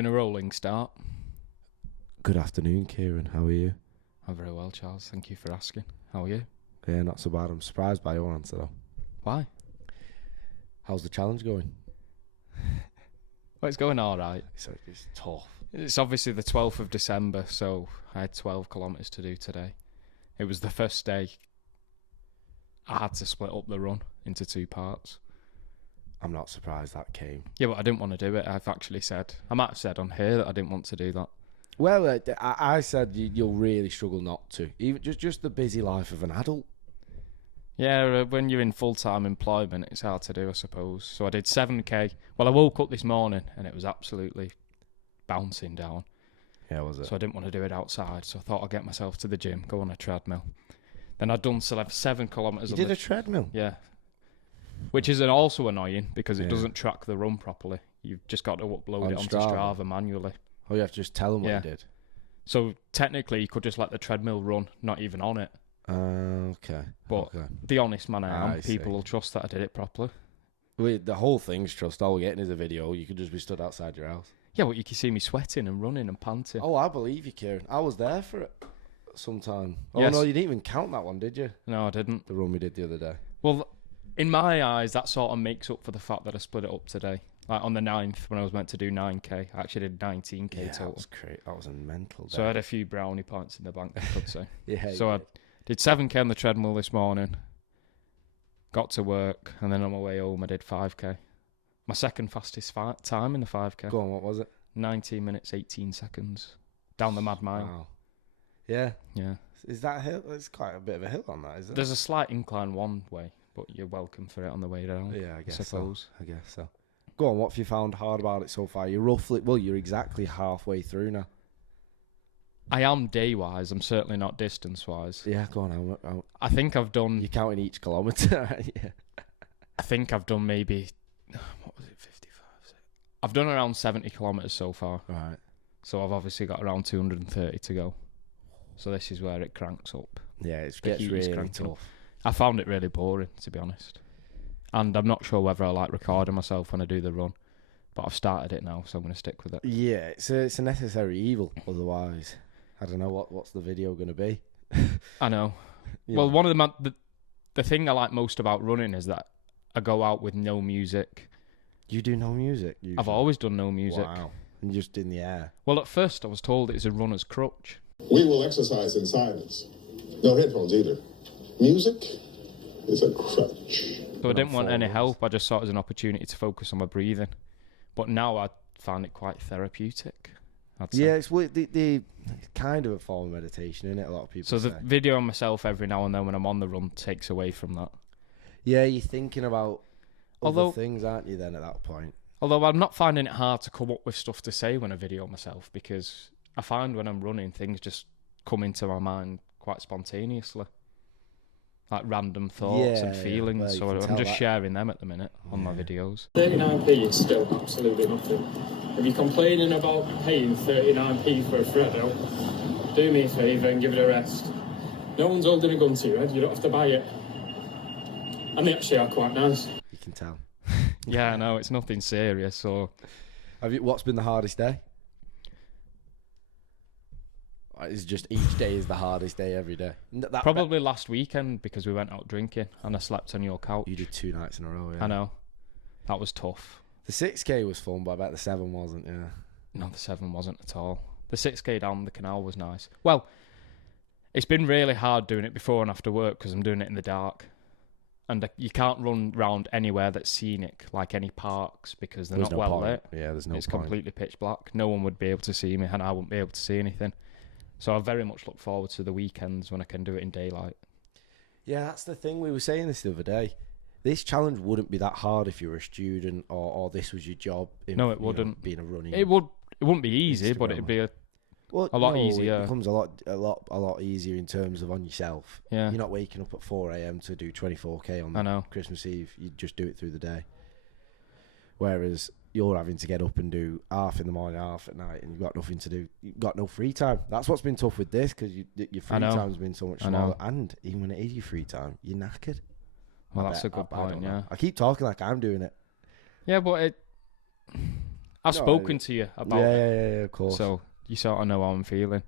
doing a rolling start. Good afternoon, Kieran. How are you? I'm very well, Charles. Thank you for asking. How are you? Yeah, not so bad. I'm surprised by your answer, though. Why? How's the challenge going? Well, it's going all right. It's tough. It's obviously the 12th of December, so I had 12 kilometres to do today. It was the first day I had to split up the run into 2 parts. I'm not surprised that came. Yeah, but I didn't want to do it. I might have said on here that I didn't want to do that. Well, I said you'll really struggle not to. Even just the busy life of an adult. Yeah, when you're in full-time employment, it's hard to do, I suppose. So I did 7k. Well, I woke up this morning and it was absolutely bouncing down. Yeah, was it? So I didn't want to do it outside, so I thought I'd get myself to the gym, go on a treadmill. Then I'd done 7 kilometres. You did a treadmill? Yeah. Which is also annoying because it doesn't track the run properly. You've just got to upload it onto Strava manually. Oh, you have to just tell them what you did? So technically you could just let the treadmill run, not even on it. Okay. But the honest man I am, people will trust that I did it properly. The whole thing's trust. All we're getting is a video. You could just be stood outside your house. Yeah, but you can see me sweating and running and panting. Oh, I believe you, Kieran. I was there for it sometime. Oh, yes. No, you didn't even count that one, did you? No, I didn't. The run we did the other day. Well, in my eyes, that sort of makes up for the fact that I split it up today. Like on the 9th, when I was meant to do 9k, I actually did 19k total. That was great. That was a mental day. So I had a few brownie points in the bank, I could say. So I did 7k on the treadmill this morning, got to work, and then on my way home I did 5k. My second fastest time in the 5k. Go on, what was it? 19 minutes, 18 seconds. Down the Mad Mile. Wow. Yeah. Yeah. Is that a hill? It's quite a bit of a hill on that, isn't it? There's a slight incline one way, but you're welcome for it on the way down. Yeah, I guess suppose. So. I guess so. Go on, what have you found hard about it so far? You're exactly halfway through now. I am day-wise. I'm certainly not distance-wise. Yeah, go on. I think I've done... You're counting each kilometre, yeah. I think I've done maybe... What was it, 55? I've done around 70 kilometres so far. Right. So I've obviously got around 230 to go. So this is where it cranks up. Yeah, it gets really tough. I found it really boring, to be honest. And I'm not sure whether I like recording myself when I do the run. But I've started it now, so I'm going to stick with it. Yeah, it's a necessary evil, otherwise. I don't know what's the video going to be. I know. Well, one of the thing I like most about running is that I go out with no music. You do no music? Usually. I've always done no music. Wow. And just in the air. Well, at first I was told it's a runner's crutch. We will exercise in silence. No headphones either. Music is a crutch. So I didn't want any help. I just saw it as an opportunity to focus on my breathing. But now I find it quite therapeutic. Yeah, it's kind of a form of meditation, isn't it? A lot of people say. So the video on myself every now and then when I'm on the run takes away from that. Yeah, you're thinking about other things, aren't you, then, at that point? Although I'm not finding it hard to come up with stuff to say when I video myself, because I find when I'm running, things just come into my mind quite spontaneously. Like random thoughts and feelings. So I'm just sharing them at the minute on my videos. 39p is still absolutely nothing. If you're complaining about paying 39p for a Freddo, do me a favour and give it a rest. No one's holding a gun to your head, you don't have to buy it. And they actually are quite nice. You can tell. Yeah, I know, it's nothing serious. So, what's been the hardest day? It's just each day is the hardest day every day. Probably last weekend because we went out drinking and I slept on your couch. You did 2 nights in a row, yeah. I know. That was tough. The 6k was fun, but I bet the 7 wasn't, yeah. No, the 7 wasn't at all. The 6k down the canal was nice. Well, it's been really hard doing it before and after work because I'm doing it in the dark. And you can't run round anywhere that's scenic, like any parks, because they're not well lit. Yeah, there's no point. It's completely pitch black. No one would be able to see me, and I wouldn't be able to see anything. So I very much look forward to the weekends when I can do it in daylight. Yeah, that's the thing. We were saying this the other day. This challenge wouldn't be that hard if you were a student or this was your job. No, it wouldn't. Being a running. It wouldn't be easy, but it'd be a lot easier. It becomes a lot easier in terms of on yourself. Yeah. You're not waking up at 4 a.m. to do 24k on Christmas Eve. You just do it through the day. Whereas you're having to get up and do half in the morning, half at night, and you've got nothing to do. You've got no free time. That's what's been tough with this, because your free time's been so much smaller. And even when it is your free time, you're knackered. Well, that's a good point, yeah. I keep talking like I'm doing it. Yeah, but I've spoken to you about it. Yeah, of course. So you sort of know how I'm feeling.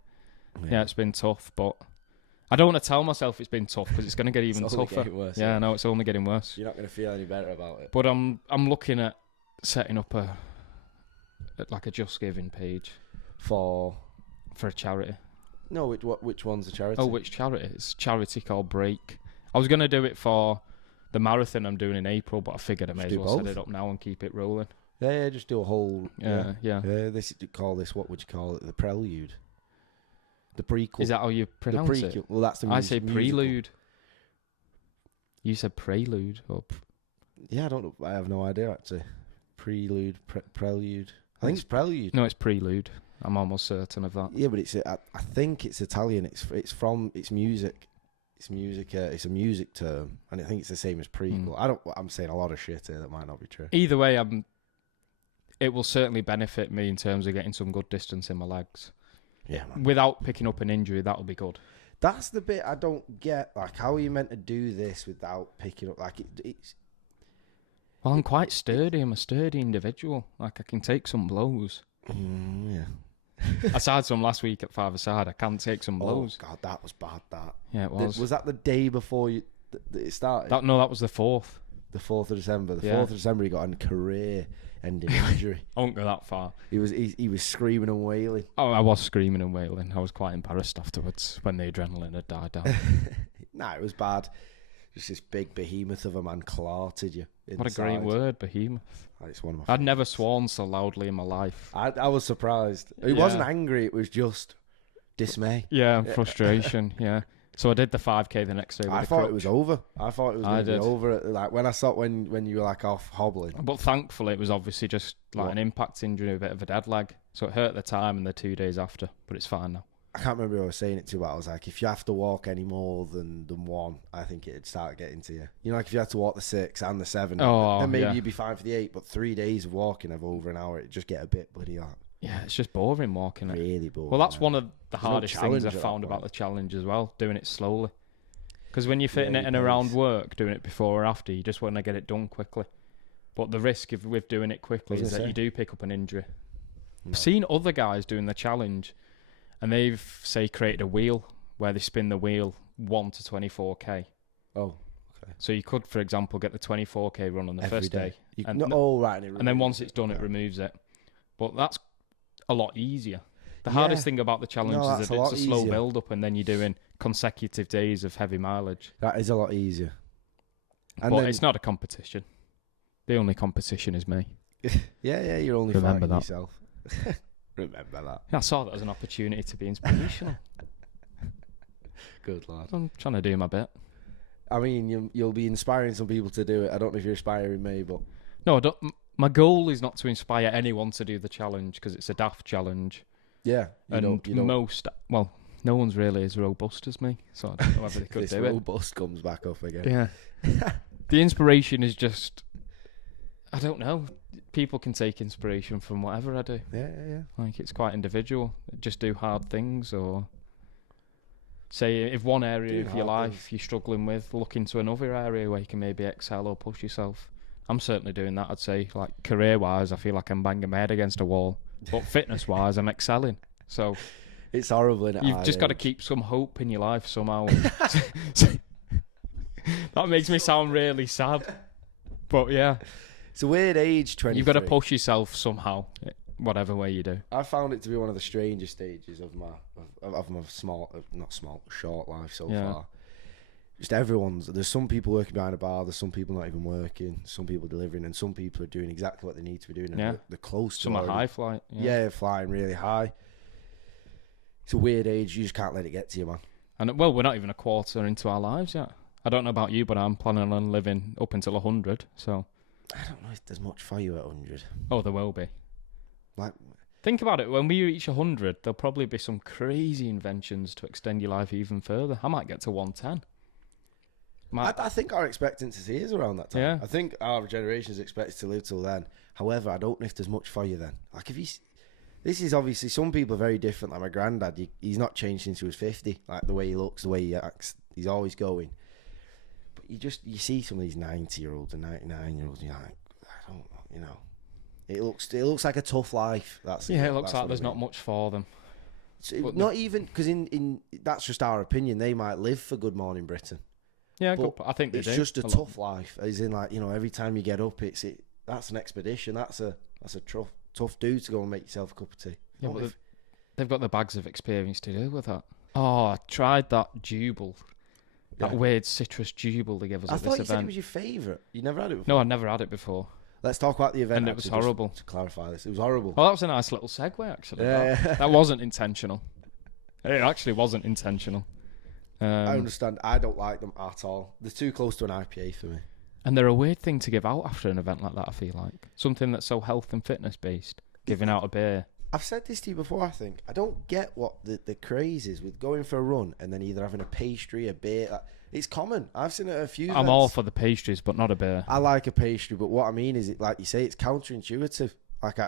Yeah, it's been tough, but I don't want to tell myself it's been tough because it's going to get even tougher. Worse, yeah, I know it's only getting worse. You're not going to feel any better about it. But I'm looking at setting up a Just Giving page for a charity. No, which one's the charity? Oh, which charity? It's a charity called Break. I was going to do it for the marathon I'm doing in April, but I figured I may as well set it up now and keep it rolling. Yeah, just do a whole... Yeah. What would you call it? The prelude. The prequel. Is that how you pronounce it? Well, that's the I say musical. prelude. You said prelude. Yeah, I don't know. I have no idea, actually. Prelude, prelude. I think it's prelude. No, it's prelude. I'm almost certain of that. Yeah, but I think it's Italian. It's music. It's music. It's a music term, and I think it's the same as prequel. I'm saying a lot of shit here that might not be true. Either way, it will certainly benefit me in terms of getting some good distance in my legs. Yeah, man. Without picking up an injury, that'll be good. That's the bit I don't get. Like, how are you meant to do this without picking up? Like, it's. Well, I'm quite sturdy. I'm a sturdy individual. Like, I can take some blows. Yeah. Aside from last week at 5-a-side, I can take some blows. Oh, God, that was bad, that. Yeah, it was. Was that the day before it started? No, that was the 4th. The 4th of December. The 4th of December, he got a career-ending injury. I won't go that far. He was screaming and wailing. Oh, I was screaming and wailing. I was quite embarrassed afterwards when the adrenaline had died down. Nah, it was bad. Just this big behemoth of a man clarted you inside. What a great word, behemoth. It's one of my I'd never sworn so loudly in my life. I was surprised. He wasn't angry. It was just dismay. Yeah, frustration. Yeah. So I did the 5K the next day. I thought it was over. I thought it was going to be over. Like when I saw when you were like off hobbling. But thankfully, it was obviously just like an impact injury, a bit of a dead leg. So it hurt at the time and the 2 days after, but it's fine now. I can't remember who I was saying it to, but I was like, if you have to walk any more than one, I think it'd start getting to you. You know, like if you had to walk the 6 and the 7, then maybe you'd be fine for the 8, but 3 days of walking of over an hour, it'd just get a bit bloody hard. Yeah, it's just boring walking it. Really boring. Well, that's one of the hardest things I found about the challenge as well, doing it slowly. Because when you're fitting it in around work, doing it before or after, you just want to get it done quickly. But the risk with doing it quickly is that you do pick up an injury. I've seen other guys doing the challenge, and they've, say, created a wheel where they spin the wheel 1 to 24k. Oh, okay. So you could, for example, get the 24k run on the first day. And then once it's done, it removes it. But that's a lot easier. The hardest thing about the challenge is that it's a slow build-up, and then you're doing consecutive days of heavy mileage. That is a lot easier. But it's not a competition. The only competition is me. Yeah, you're only fighting yourself. Remember that. I saw that as an opportunity to be inspirational. Good lad. I'm trying to do my bit. I mean, you'll be inspiring some people to do it. I don't know if you're inspiring me, but... No, I don't. My goal is not to inspire anyone to do the challenge because it's a daft challenge. Yeah. No one's really as robust as me, so I don't know whether they could do it. This robust comes back up again. Yeah. The inspiration is just... I don't know. People can take inspiration from whatever I do. Yeah. Like, it's quite individual. Just do hard things, or say if one area of your life you're struggling with, look into another area where you can maybe excel or push yourself. I'm certainly doing that, I'd say. Like, career-wise, I feel like I'm banging my head against a wall. But fitness-wise, I'm excelling. So it's horrible, isn't it? You've just got to keep some hope in your life somehow. That makes me sound really sad. But yeah. It's a weird age, 23. You've got to push yourself somehow, whatever way you do. I found it to be one of the strangest stages of my short life so far. Just there's some people working behind a bar, there's some people not even working, some people delivering, and some people are doing exactly what they need to be doing. Yeah. They're close to some are high flight. Yeah, flying really high. It's a weird age, you just can't let it get to you, man. And well, we're not even a quarter into our lives yet. I don't know about you, but I'm planning on living up until 100, so... I don't know if there's much for you at 100. Oh, there will be. Like, think about it. When we reach 100, there'll probably be some crazy inventions to extend your life even further. I might get to 110. I think our expectancy is around that time. Yeah. I think our generation is expected to live till then. However, I don't know if there's much for you then. Like, this is obviously, some people are very different. Like my granddad, he's not changed since he was 50. Like the way he looks, the way he acts, he's always going. You see some of these 90-year-olds and 99-year-olds, and you're like, I don't know, It looks like a tough life. It looks like there's not much for them. So not even because in that's just our opinion. They might live for Good Morning Britain. Yeah, I think it's just a tough life. As in, like, every time you get up, that's an expedition. That's a tough do to go and make yourself a cup of tea. Yeah, but they've got the bags of experience to do with that. Oh, I tried that Jubal. That weird citrus Jubal they gave us at this event. I thought you said it was your favourite. You never had it before? No, I'd never had it before. Let's talk about the event. And it was horrible. To clarify this, it was horrible. Well, that was a nice little segue, actually. Yeah. That wasn't intentional. It actually wasn't intentional. I understand. I don't like them at all. They're too close to an IPA for me. And they're a weird thing to give out after an event like that, I feel like. Something that's so health and fitness based, giving out a beer. I've said this to you before, I think. I don't get what the craze is with going for a run and then either having a pastry, a beer. It's common. I've seen it at a few events. I'm all for the pastries, but not a beer. I like a pastry, but what I mean is, like you say, it's counterintuitive. Like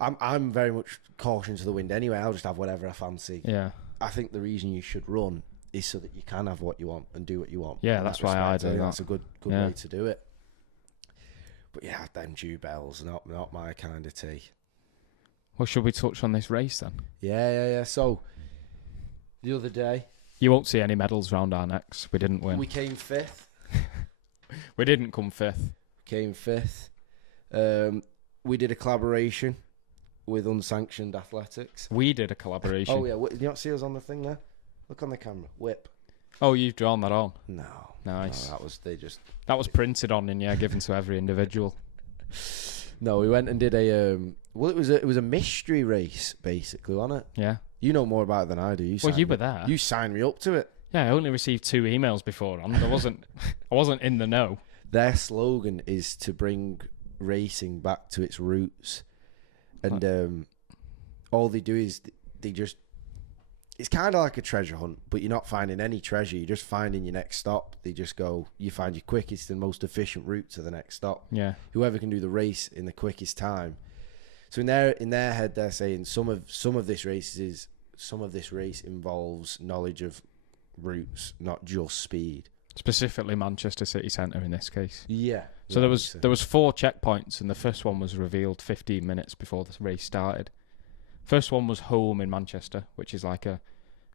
I'm very much caution to the wind anyway. I'll just have whatever I fancy. Yeah. I think the reason you should run is so that you can have what you want and do what you want. Yeah, that's why I do that. That's a good way to do it. But yeah, them Jubels, not my kind of tea. Well, should we touch on this race then? Yeah. So, the other day... You won't see any medals round our necks. We didn't win. We came 5th. We didn't come 5th. Came 5th. We did a collaboration with Unsanctioned Athletics. We did a collaboration? Oh, yeah. Did you not see us on the thing there? Look on the camera. Whip. Oh, you've drawn that on? No. Nice. No, that was printed on and given to every individual. No, we went and did a... Well, it was a mystery race, basically, wasn't it? Yeah. You know more about it than I do. You were there. You signed me up to it. Yeah, I only received 2 emails beforehand. I wasn't in the know. Their slogan is to bring racing back to its roots, and all they do is they just... It's kind of like a treasure hunt, but you're not finding any treasure. You're just finding your next stop. They just go, you find your quickest and most efficient route to the next stop. Yeah. Whoever can do the race in the quickest time. So in their head, they're saying some of this race involves knowledge of routes, not just speed. Specifically Manchester City Centre in this case. Yeah. So there was 4 checkpoints, and the first one was revealed 15 minutes before the race started. First one was Home in Manchester, which is like a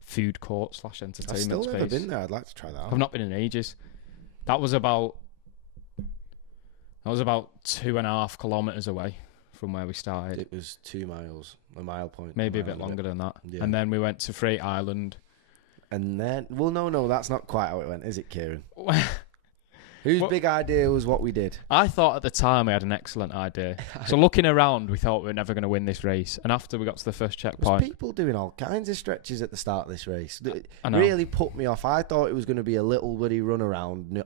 food court / entertainment space. I've still never been there. I'd like to try that out. I've not been in ages. That was about 2.5 kilometres away from where we started. It was 2 miles, a mile point. Maybe a bit longer than that. Yeah. And then we went to Freight Island. And then, well, no, that's not quite how it went, is it, Kieran? Whose big idea was what we did? I thought at the time we had an excellent idea. So looking around, we thought we were never going to win this race. And after we got to the first checkpoint... There's people doing all kinds of stretches at the start of this race. It really put me off. I thought it was going to be a little bitty run around,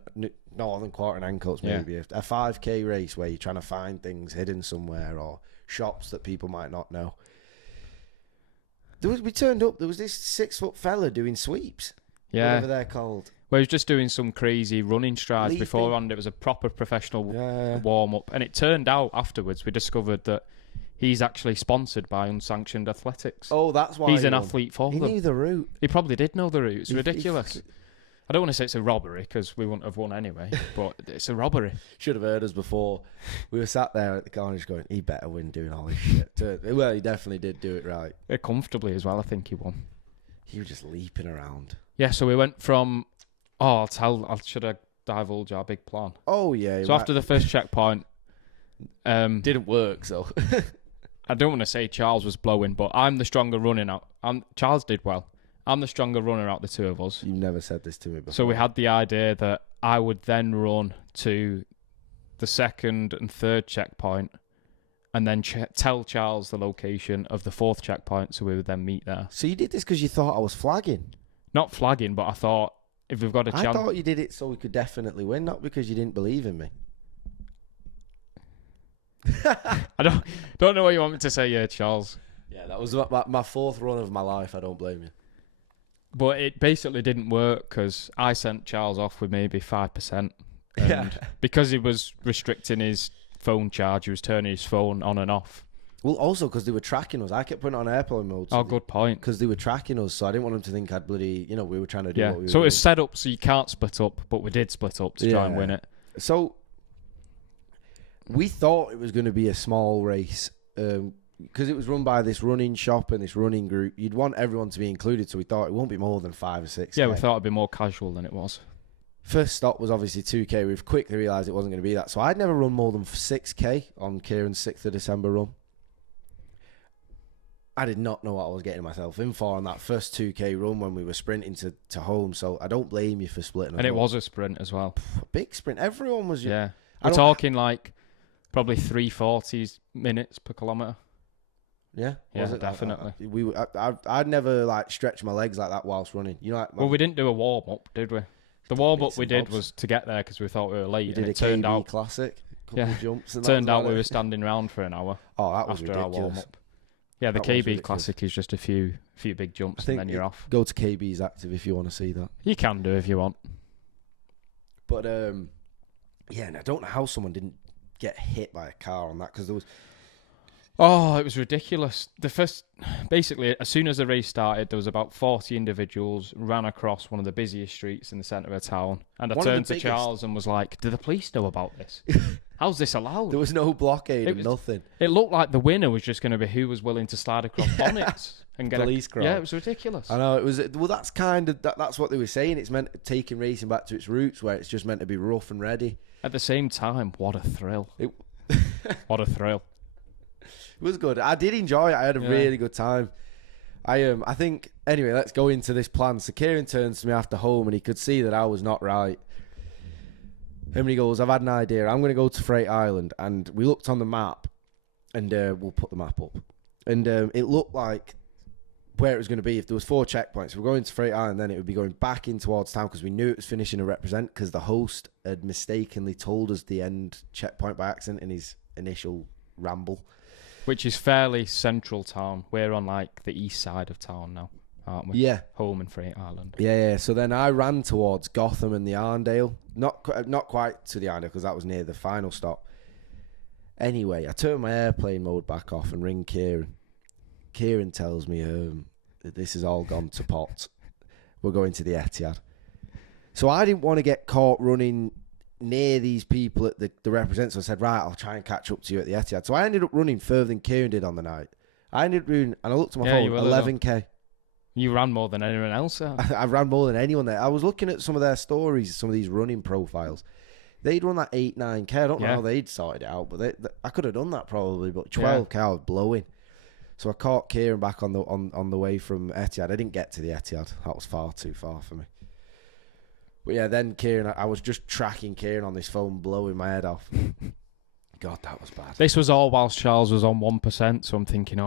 Northern Quarter and Ancoats maybe. Yeah. A 5k race where you're trying to find things hidden somewhere or shops that people might not know. We turned up, there was this 6-foot fella doing sweeps. Yeah. Whatever they're called. Well, he was just doing some crazy running strides beforehand. It was a proper professional warm-up. And it turned out afterwards, we discovered that he's actually sponsored by Unsanctioned Athletics. Oh, that's why he's an athlete for them. He knew the route. He probably did know the route. It's ridiculous. I don't want to say it's a robbery because we wouldn't have won anyway, but it's a robbery. Should have heard us before. We were sat there at the corner just going, he better win doing all this shit. Well, he definitely did do it right. Comfortably as well, I think he won. He was just leaping around. Yeah, so we went from... Oh, should I divulge our big plan? Oh, yeah. So after the first checkpoint... didn't work, so... I don't want to say Charles was blowing, but I'm the stronger running out. Charles did well. I'm the stronger runner out the two of us. You never said this to me before. So we had the idea that I would then run to the second and third checkpoint and then tell Charles the location of the 4th checkpoint so we would then meet there. So you did this because you thought I was flagging? Not flagging, but I thought if we've got a chance... I thought you did it so we could definitely win, not because you didn't believe in me. I don't know what you want me to say here, Charles. Yeah, that was my 4th run of my life. I don't blame you. But it basically didn't work because I sent Charles off with maybe 5%. And because he was restricting his phone charge, he was turning his phone on and off. Well, also because they were tracking us. I kept putting it on airplane mode. So good point. Because they were tracking us, so I didn't want them to think I'd bloody... we were trying to do what we were so doing. it was set up so you can't split up, but we did split up to try and win it. So... We thought it was going to be a small race because it was run by this running shop and this running group. You'd want everyone to be included, so we thought it won't be more than 5 or 6. Yeah, we thought it'd be more casual than it was. First stop was obviously 2K. We've quickly realised it wasn't going to be that. So I'd never run more than 6K on Kieran's 6th of December run. I did not know what I was getting myself in for on that first 2K run when we were sprinting to home. So I don't blame you for splitting. And it was a sprint as well. A big sprint. Everyone was... Yeah. We're talking like probably 3:40 minutes per kilometre. Yeah, was it definitely? I'd never like stretched my legs like that whilst running. You know, like, well, we didn't do a warm up, did we? The warm up we did was to get there because we thought we were late. You did and a it turned KB out classic, couple of jumps. And turned out we were standing around for an hour. Oh, that was after ridiculous. our warm up. Yeah, the KB classic is just a few big jumps and then you're off. Go to KB's Active if you want to see that. You can do if you want. But yeah, and I don't know how someone didn't get hit by a car on that because there was. Oh, it was ridiculous. Basically, as soon as the race started, there was about 40 individuals ran across one of the busiest streets in the centre of town. And I turned to Charles and was like, do the police know about this? How's this allowed? There was no blockade and nothing. It looked like the winner was just going to be who was willing to slide across bonnets and get police crowd. Yeah, it was ridiculous. I know, it was. Well, that's kind of, that's what they were saying. It's meant taking racing back to its roots where it's just meant to be rough and ready. At the same time, what a thrill. What a thrill. It was good. I did enjoy it. I had a really good time. I think, anyway, let's go into this plan. So Kieran turns to me after home and he could see that I was not right. And he goes, I've had an idea. I'm going to go to Freight Island. And we looked on the map and we'll put the map up. And it looked like where it was going to be. If there was 4 checkpoints, we're going to Freight Island, then it would be going back in towards town because we knew it was finishing a represent because the host had mistakenly told us the end checkpoint by accident in his initial ramble. Which is fairly central town. We're on like the east side of town now, aren't we? Yeah. Home and Freight Island. Yeah. So then I ran towards Gotham and the Arndale. Not quite to the Arndale because that was near the final stop. Anyway, I turned my airplane mode back off and ring Kieran. Kieran tells me that this has all gone to pot. We're going to the Etihad. So I didn't want to get caught running near these people at the representatives. So I said, right, I'll try and catch up to you at the Etihad. So I ended up running further than Kieran did on the night. I ended up running, and I looked at my phone, 11K. You ran more than anyone else. I ran more than anyone there. I was looking at some of their stories, some of these running profiles. They'd run that 8, 9K. I don't know how they'd sorted it out, but I could have done that probably. But 12K, I was blowing. So I caught Kieran back on the way from Etihad. I didn't get to the Etihad. That was far too far for me. But yeah, then Kieran, I was just tracking Kieran on this phone, blowing my head off. God, that was bad. This was all whilst Charles was on 1%, so I'm thinking,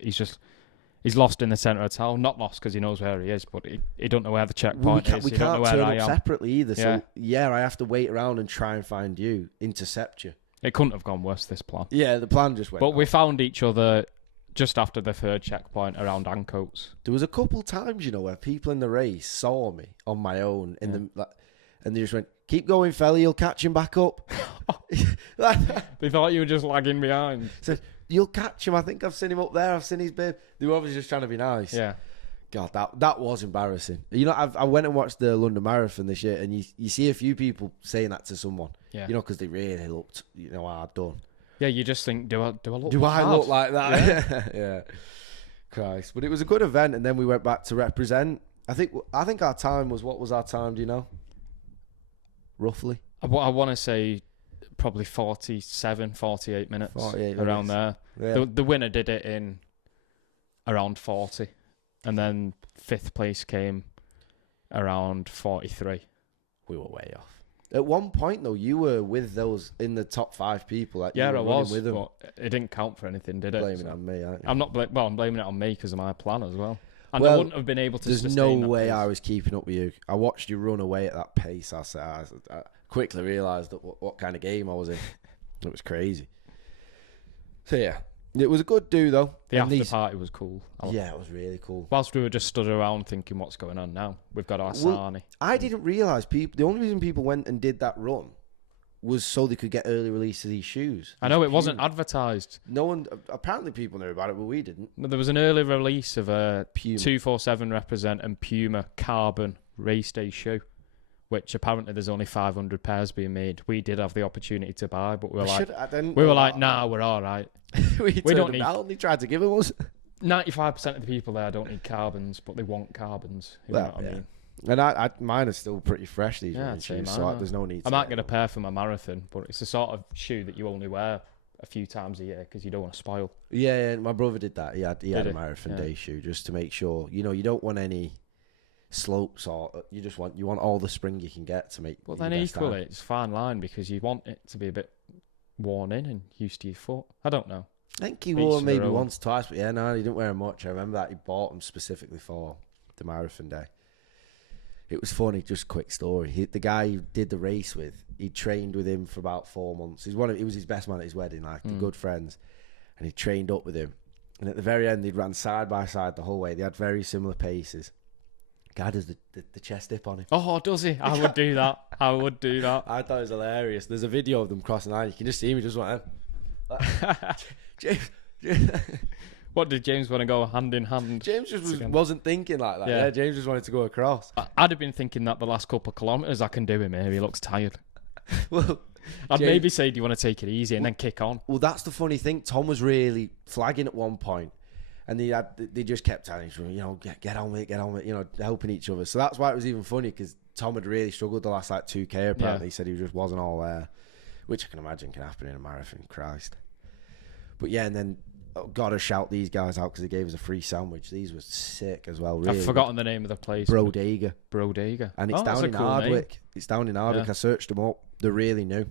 he's lost in the centre of town. Not lost because he knows where he is, but he don't know where the checkpoint is. We can't turn up separately either. So I have to wait around and try and find you, intercept you. It couldn't have gone worse, this plan. Yeah, the plan just went But off. we found each other just after the 3rd checkpoint around Ancoats. There was a couple times, where people in the race saw me on my own and they just went, keep going, fella, you'll catch him back up. They thought you were just lagging behind. Said, you'll catch him. I think I've seen him up there. I've seen his babe. They were obviously just trying to be nice. Yeah. God, that was embarrassing. I went and watched the London Marathon this year, and you see a few people saying that to someone. Yeah. Because they really looked, hard done. Yeah, you just think, do I look? Do I look like that? Yeah. Yeah. Christ, but it was a good event, and then we went back to represent. I think our time was, what was our time? Do you know? Roughly. I want to say probably 47, 48 minutes. 48 around minutes. There. Yeah. The winner did it in around 40, and then 5th place came around 43. We were way off. At one point, though, you were with those in the top 5 people. Like, I was, with them. But it didn't count for anything, did it? Blaming it on me, aren't you? I'm not. I'm blaming it on me because of my plan as well. And I wouldn't have been able to. There's no way I was keeping up with you. I watched you run away at that pace. I quickly realised that what kind of game I was in. It was crazy. So yeah, it was a good do though. The after party was cool. Yeah, it was really cool. Whilst we were just stood around thinking, what's going on now? We've got our Sarnie. I didn't realise the only reason people went and did that run was so they could get early release of these shoes. I know, it wasn't advertised. No one, apparently people knew about it, but we didn't. There was an early release of a Puma 247 Represent and Puma Carbon race day shoe which apparently there's only 500 pairs being made. We did have the opportunity to buy, but we we were like, nah, we're all right. we don't need. They tried to give them us. 95% of the people there don't need carbons, but they want carbons. You know what I mean? And mine are still pretty fresh, these running same shoes, so there's no need I might get a pair for my marathon, but it's the sort of shoe that you only wear a few times a year because you don't want to spoil. Yeah, my brother did that. He had a marathon day shoe just to make sure, you don't want any slopes, or you want all the spring you can get to make. But then equally, it's a fine line because you want it to be a bit worn in and used to your foot. I don't know. I think he wore them maybe once or twice, but he didn't wear them much. I remember that he bought them specifically for the marathon day. It was funny, just quick story. The guy he did the race with, he trained with him for about 4 months. He was his best man at his wedding, they're good friends. And he trained up with him. And at the very end, they'd ran side by side the whole way. They had very similar paces. Guy does the chest dip on him. Oh, does he? I would do that. I would do that. I thought it was hilarious. There's a video of them crossing the line. You can just see him. He just went, James. What, did James want to go hand in hand? James just wasn't thinking like that. Yeah, James just wanted to go across. I'd have been thinking that the last couple of kilometres. I can do him here. He looks tired. Well, I'd maybe say, do you want to take it easy and then kick on? Well, that's the funny thing. Tom was really flagging at one point, and they just kept telling each other, get on with it, helping each other. So that's why it was even funny, because Tom had really struggled the last 2K. Apparently, he said he just wasn't all there, which I can imagine can happen in a marathon. Christ. But yeah, and then gotta shout these guys out because they gave us a free sandwich. These were sick as well. Really. I've forgotten the name of the place. Brodega. And it's down in Hardwick. Name. It's down in Hardwick. I searched them up. They're really new.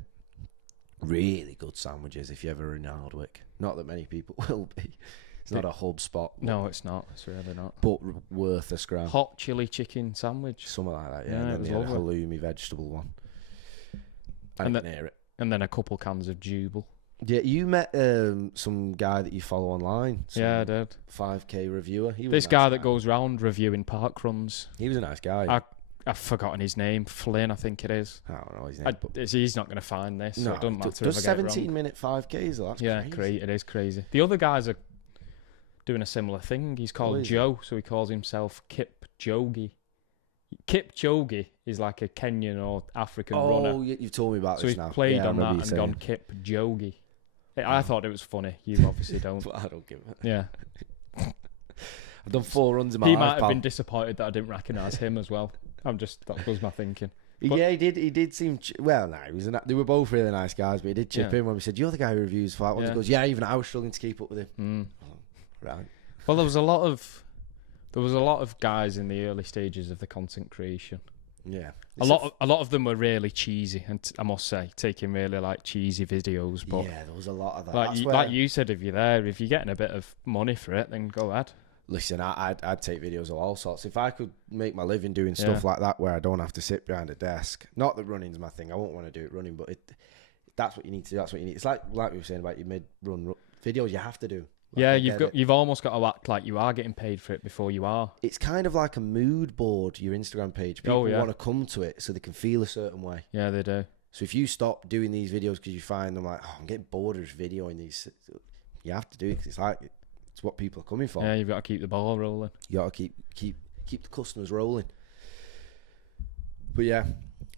Really good sandwiches if you ever are in Hardwick. Not that many people will be. It's not a hub spot. No, it's not. It's really not. But worth a scrap. Hot chili chicken sandwich. Something like that, yeah. And then they had a halloumi vegetable one. And then a couple cans of Jubal. Yeah, you met some guy that you follow online. Yeah, I did. 5K reviewer. This guy that goes round reviewing park runs. He was a nice guy. I've forgotten his name. Flynn, I think it is. I don't know his name. He's not going to find this. So it doesn't matter. Does 17-minute 5Ks, though. That's crazy. It is crazy. The other guys are doing a similar thing. He's called Joe, so he calls himself Kipchoge. Kipchoge is like a Kenyan or African runner. Oh, you've told me about this now. So he's played on that and gone Kipchoge. I thought it was funny. You obviously don't. But I don't give it. Yeah. I've done 4 runs in my life. He might have been disappointed that I didn't recognise him as well. That was my thinking. But he did seem... they were both really nice guys, but he did chip in when we said, you're the guy who reviews flat ones. He goes, yeah, even I was struggling to keep up with him. Right. Well, there was a lot of guys in the early stages of the content creation. Yeah. A lot of them were really cheesy, and I must say, taking really cheesy videos. But yeah, there was a lot of that. Like you said, if you're getting a bit of money for it, then go ahead. Listen, I'd take videos of all sorts. If I could make my living doing stuff like that where I don't have to sit behind a desk, not that running's my thing, I won't want to do it running, but that's what you need to do. That's what you need. It's like we were saying about your mid-run videos, you have to do. You've almost got to act like you are getting paid for it before you are. It's kind of like a mood board, your Instagram page. People want to come to it so they can feel a certain way. Yeah, they do. So if you stop doing these videos because you find them I'm getting bored of videoing these, you have to do it because it's what people are coming for. Yeah, you've got to keep the ball rolling. You got to keep the customers rolling. But yeah,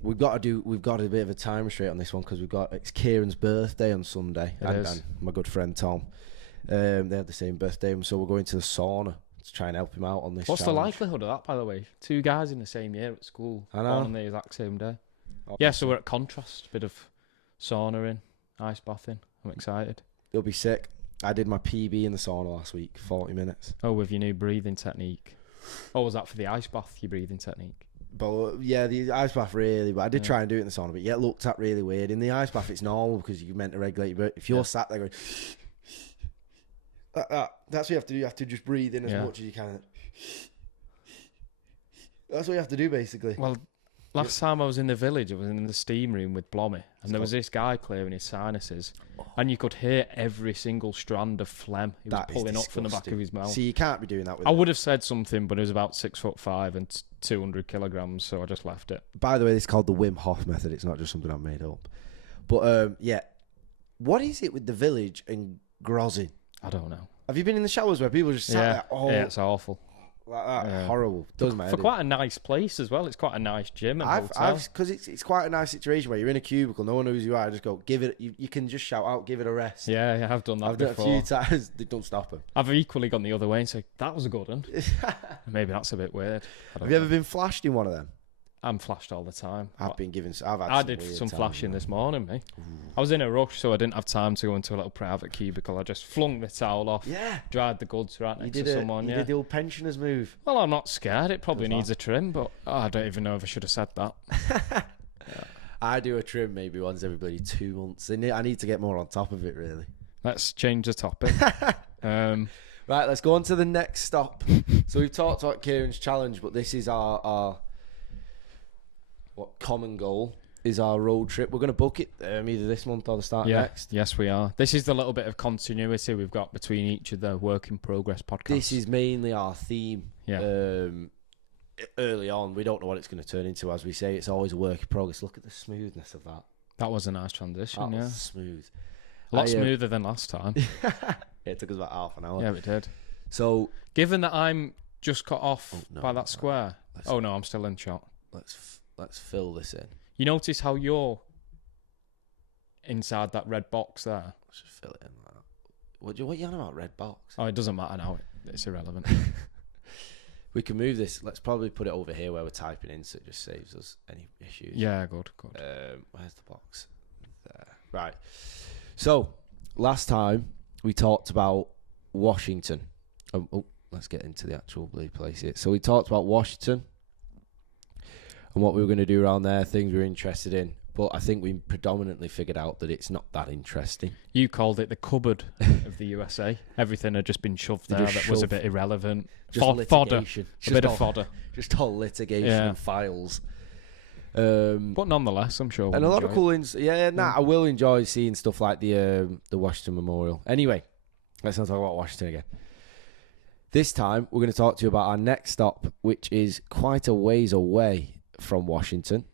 we've got a bit of a time restraint on this one because it's Kieran's birthday on Sunday. And my good friend Tom. They have the same birthday, so we're going to the sauna to try and help him out on this. What's challenge. The likelihood of that, by the way? 2 guys in the same year at school, I know. on the exact same day. Yeah, so we're at contrast. Bit of sauna in, ice bathing. I'm excited. It'll be sick. I did my PB in the sauna last week, 40 minutes. Oh, with your new breathing technique. Oh, was that for the ice bath, your breathing technique? But yeah, the ice bath really. But I did try and do it in the sauna, but it looked at really weird. In the ice bath, it's normal because you're meant to regulate your breath. If you're sat there going... That's what you have to do. You have to just breathe in as much as you can. That's what you have to do, basically. Well, last time I was in the village, I was in the steam room with Blommy, and there was this guy clearing his sinuses, and you could hear every single strand of phlegm he was pulling up from the back of his mouth. See, you can't be doing that with I would have said something, but it was about 6'5" and 200 kilograms, so I just left it. By the way, it's called the Wim Hof method. It's not just something I've made up. But, what is it with the village and grozzing? I don't know. Have you been in the showers where people just sat there? Oh, yeah, it's awful. like that. Horrible. Doesn't matter. For quite a nice place as well. It's quite a nice gym and hotel. Because it's quite a nice situation where you're in a cubicle, no one knows who you are. Just go, give it. You can just shout out, give it a rest. Yeah, I've done that before. I've done it a few times. They don't stop them. I've equally gone the other way and said, that was a good one. Maybe that's a bit weird. Have you ever been flashed in one of them? I'm flashed all the time. I did some flashing this morning, mate. I was in a rush, so I didn't have time to go into a little private cubicle. I just flung the towel off, dried the goods right next to someone. You did the old pensioners move. Well, I'm not scared. It probably needs a trim, but I don't even know if I should have said that. I do a trim maybe once every bloody 2 months. I need to get more on top of it, really. Let's change the topic. Right, let's go on to the next stop. So we've talked about Kieran's challenge, but this is our common goal is our road trip. We're going to book it either this month or the start of next. Yes, we are. This is the little bit of continuity we've got between each of the work in progress podcasts. This is mainly our theme. Yeah. Early on, we don't know what it's going to turn into. As we say, it's always a work in progress. Look at the smoothness of that. That was a nice transition. That was smooth. A lot smoother than last time. It took us about half an hour. Yeah, it did. So, given that I'm just cut off by that square. I'm still in shot. Let's fill this in. You notice how you're inside that red box there? Let's just fill it in like that. What are you on about, red box? Oh, it doesn't matter now. It's irrelevant. We can move this. Let's probably put it over here where we're typing in, so it just saves us any issues. Yeah, good. Where's the box? There. Right. So, last time we talked about Washington. Let's get into the actual blue place here. So we talked about Washington and what we were going to do around there, things we were interested in. But I think we predominantly figured out that it's not that interesting. You called it the cupboard of the USA. Everything had just been shoved there that was a bit irrelevant. Just fodder. A bit of fodder. Just all litigation and files. But nonetheless, I'm sure we'll and a lot of cool I will enjoy seeing stuff like the Washington Memorial. Anyway, let's not talk about Washington again. This time, we're going to talk to you about our next stop, which is quite a ways away from Washington,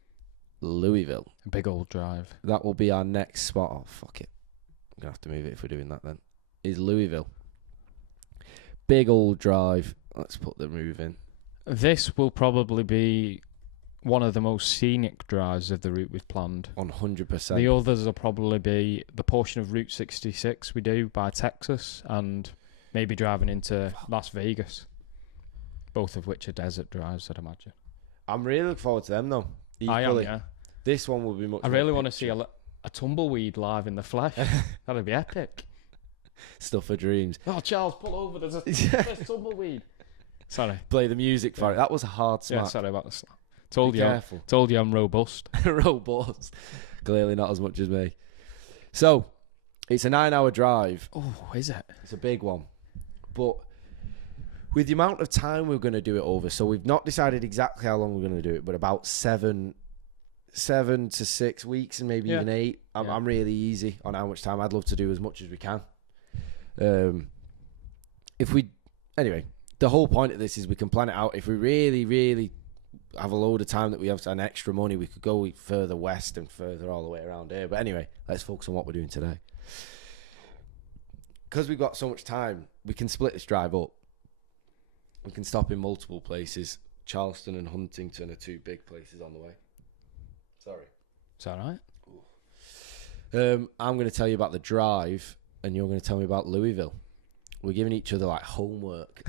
Louisville. A big old drive. That will be our next spot. Oh, fuck it. I'm going to have to move it if we're doing that then. Is Louisville. Big old drive. Let's put the move in. This will probably be one of the most scenic drives of the route we've planned. 100%. The others will probably be the portion of Route 66 we do by Texas and maybe driving into Las Vegas. Both of which are desert drives, I'd imagine. I'm really looking forward to them, though. Equally. I am, yeah. This one will be much I really want to see a tumbleweed live in the flesh. That'd be epic. Stuff for dreams. Oh, Charles, pull over. There's a tumbleweed. Sorry. Play the music for it. That was a hard smack. Yeah, sorry about the slap. Told you I'm robust. Robust. Clearly not as much as me. So, it's a 9-hour drive. Oh, is it? It's a big one. But with the amount of time we're going to do it over, so we've not decided exactly how long we're going to do it, but about 7 to 6 weeks and maybe even 8. I'm really easy on how much time. I'd love to do as much as we can. Anyway, the whole point of this is we can plan it out. If we really, really have a load of time that we have an extra money, we could go further west and further all the way around here. But anyway, let's focus on what we're doing today. Because we've got so much time, we can split this drive up. We can stop in multiple places. Charleston and Huntington are 2 big places on the way. Sorry. It's all right. I'm going to tell you about the drive, and you're going to tell me about Louisville. We're giving each other like homework.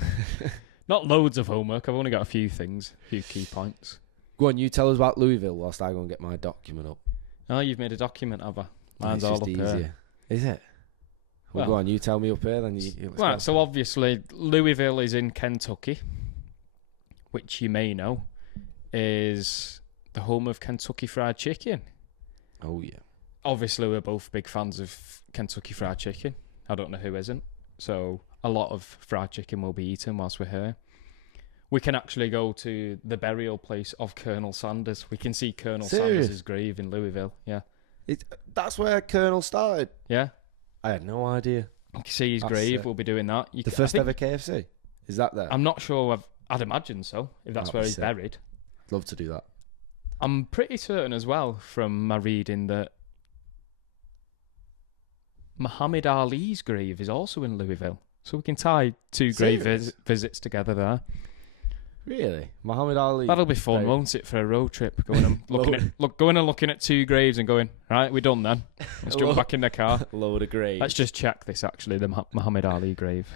Not loads of homework. I've only got a few things, a few key points. Go on, you tell us about Louisville whilst I go and get my document up. Oh, you've made a document, have I? Mine's all up here. Is it? Well, go on, you tell me up here, then Right, so obviously Louisville is in Kentucky, which you may know is the home of Kentucky Fried Chicken. Oh, yeah. Obviously, we're both big fans of Kentucky Fried Chicken. I don't know who isn't. So a lot of fried chicken will be eaten whilst we're here. We can actually go to the burial place of Colonel Sanders. We can see Colonel Sanders' grave in Louisville. Yeah. That's where Colonel started? Yeah. I had no idea. You can see his grave. We'll be doing that. The first ever KFC? Is that there? I'm not sure. I'd imagine so, if that's where he's buried. I'd love to do that. I'm pretty certain as well from my reading that Muhammad Ali's grave is also in Louisville. So we can tie 2 grave visits together there. Really? Muhammad Ali? That'll be fun, won't it, for a road trip? Going and looking at 2 graves and going, right, we're done then. Let's jump back in the car. Load of graves. Let's just check this, actually, the Muhammad Ali grave.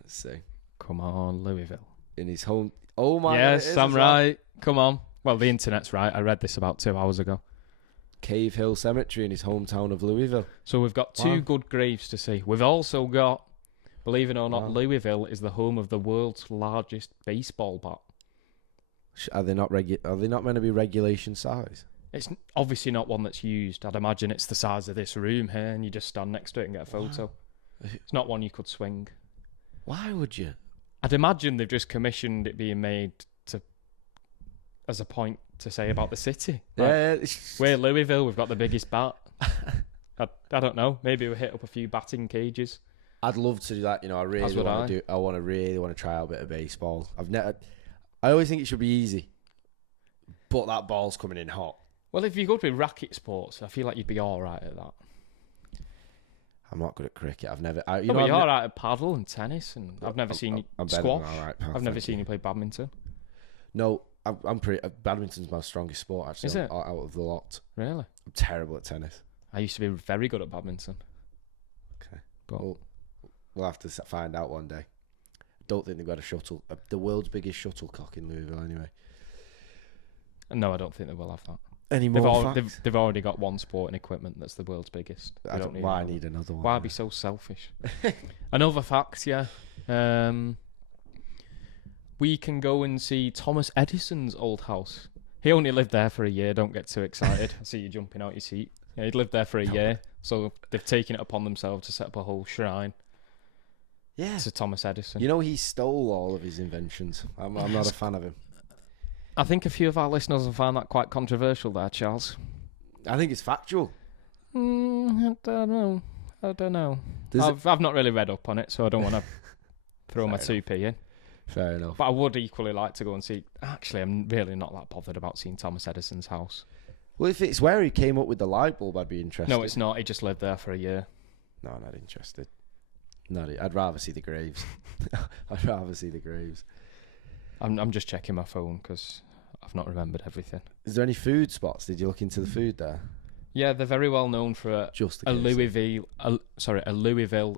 Let's see. Come on, Louisville. In his home... Oh, my... Yes, I'm right. Come on. Well, the internet's right. I read this about 2 hours ago. Cave Hill Cemetery in his hometown of Louisville. So we've got 2 good graves to see. We've also got... Believe it or not, Louisville is the home of the world's largest baseball bat. Are they not meant to be regulation size? It's obviously not one that's used. I'd imagine it's the size of this room here, and you just stand next to it and get a photo. It's not one you could swing. Why would you? I'd imagine they've just commissioned it being made as a point to say about the city. Yeah, we're Louisville. We've got the biggest bat. I don't know. Maybe we'll hit up a few batting cages. I'd love to do that. I really want to do. I really want to try out a bit of baseball. I always think it should be easy, but that ball's coming in hot. Well, if you go to racket sports, I feel like you'd be all right at that. I'm not good at cricket. I've never. You're all right at paddle and tennis, and I've never seen you squash. I've never seen you play badminton. No, I'm pretty. Badminton's my strongest sport, actually. Is it? Out of the lot. Really? I'm terrible at tennis. I used to be very good at badminton. Okay. But we'll have to find out one day. I don't think they've got the world's biggest shuttlecock in Louisville, anyway. No, I don't think they will have that. Any more they've already got one sporting equipment that's the world's biggest. I need another one. Why be so selfish? Another fact, yeah. We can go and see Thomas Edison's old house. He only lived there for a year. Don't get too excited. I see you jumping out your seat. Yeah, he'd lived there for a year, so they've taken it upon themselves to set up a whole shrine. Yeah, to Thomas Edison. He stole all of his inventions. I'm not a fan of him. I think a few of our listeners will find that quite controversial there, Charles. I think it's factual. I don't know. I've not really read up on it, so I don't want to throw my 2p in. Fair enough. But I would equally like to go and see... Actually, I'm really not that bothered about seeing Thomas Edison's house. Well, if it's where he came up with the light bulb, I'd be interested. No, it's not. He just lived there for a year. No, not interested. I'd rather see the graves. I'd rather see the graves. I'm just checking my phone because I've not remembered everything. Is there any food spots? Did you look into the food there? Yeah, they're very well known for a Louisville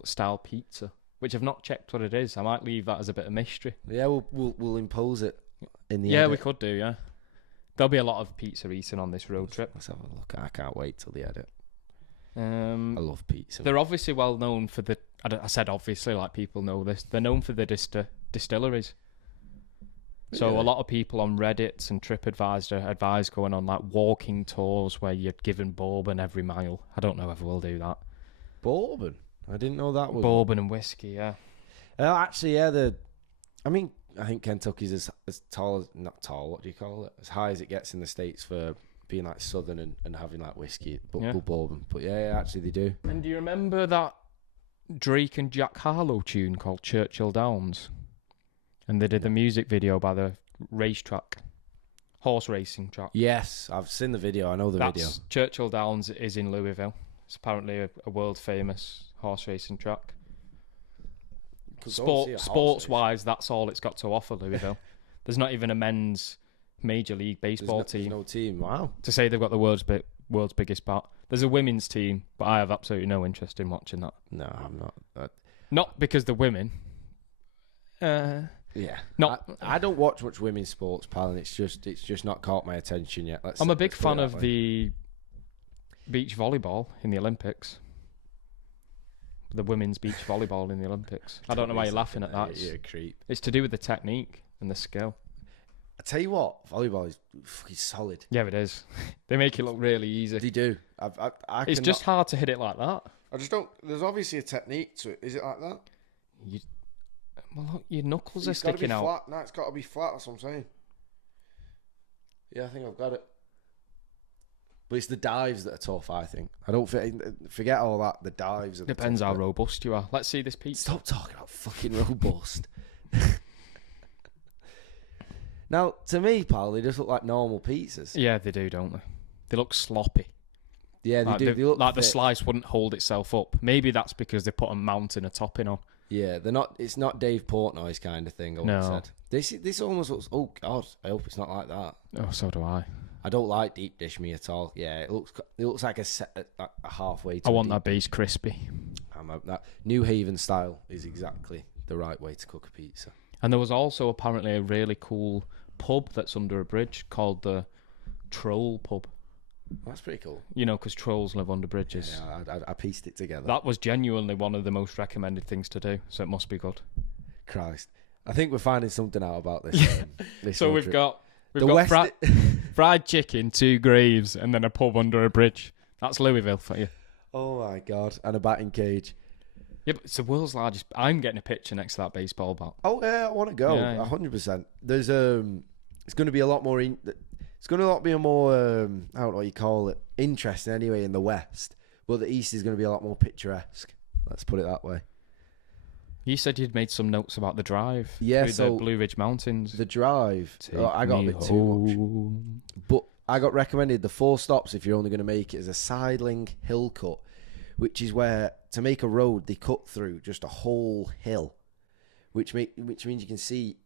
style pizza, which I've not checked what it is. I might leave that as a bit of mystery. Yeah, we'll impose it in the edit. Yeah, we could do. Yeah, there'll be a lot of pizza eating on this road trip. Let's have a look. I can't wait till the edit. I love pizza. They're obviously well known for the... I said obviously, like people know this. They're known for the distilleries. So a lot of people on Reddit and TripAdvisor advise going on like walking tours where you're given bourbon every mile. I don't know if we'll do that. Bourbon? I didn't know that was... Bourbon and whiskey, yeah. Actually, yeah, I think Kentucky's as tall as... Not tall, what do you call it? As high as it gets in the States for being like southern and having like whiskey, but bourbon. But yeah, actually they do. And do you remember that Drake and Jack Harlow tune called Churchill Downs? And they did the music video by the racetrack, horse racing track. Yes, I've seen the video. I know the video. Churchill Downs is in Louisville. It's apparently a world famous horse racing track. Sports-wise, that's all it's got to offer, Louisville. There's not even a men's Major League Baseball team. There's no team, wow. To say they've got the world's biggest bat. There's a women's team, but I have absolutely no interest in watching that. No, I'm not. Not because the women... Yeah, I don't watch much women's sports, pal, and it's just not caught my attention yet. I'm a big fan of the beach volleyball in the Olympics. The women's beach volleyball in the Olympics. I don't know why you're laughing at that. You're a creep. It's to do with the technique and the skill. I tell you what, volleyball is fucking solid. Yeah, it is. They make it look really easy. They do. It's just hard to hit it like that. I just don't. There's obviously a technique to it. Is it like that? Well, look, your knuckles are sticking out. Flat. No, it's got to be flat. That's what I'm saying. Yeah, I think I've got it. But it's the dives that are tough, I think. I don't forget all that. The dives are Depends how robust you are. Let's see this pizza. Stop talking about fucking robust. Now, to me, pal, they just look like normal pizzas. Yeah, they do, don't they? They look sloppy. Yeah, they do. They look like thick. The slice wouldn't hold itself up. Maybe that's because they put a mountain of topping on. Yeah, they're not. It's not Dave Portnoy's kind of thing. I would have said. This almost looks. Oh God, I hope it's not like that. Oh, so do I. I don't like deep dish meat at all. Yeah, it looks like a halfway. To I want that base crispy. That New Haven style is exactly the right way to cook a pizza. And there was also apparently a really cool pub that's under a bridge called the Troll Pub. That's pretty cool. You know, because trolls live under bridges. Yeah, I pieced it together. That was genuinely one of the most recommended things to do, so it must be good. Christ. I think we're finding something out about this. So we've got fried chicken, 2 Graves, and then a pub under a bridge. That's Louisville for you. Oh my God. And a batting cage. Yeah, but it's the world's largest. I'm getting a picture next to that baseball bat. Oh yeah, I want to go. 100%. There's it's going to be a lot more. It's going to be a more I don't know what you call it, interesting anyway in the West, but the East is going to be a lot more picturesque. Let's put it that way. You said you'd made some notes about the drive. Yeah, through the Blue Ridge Mountains. The drive. I got a bit too much, but I got recommended the 4 stops if you're only going to make it as a sidling hill cut, which is where to make a road they cut through just a whole hill, which means you can see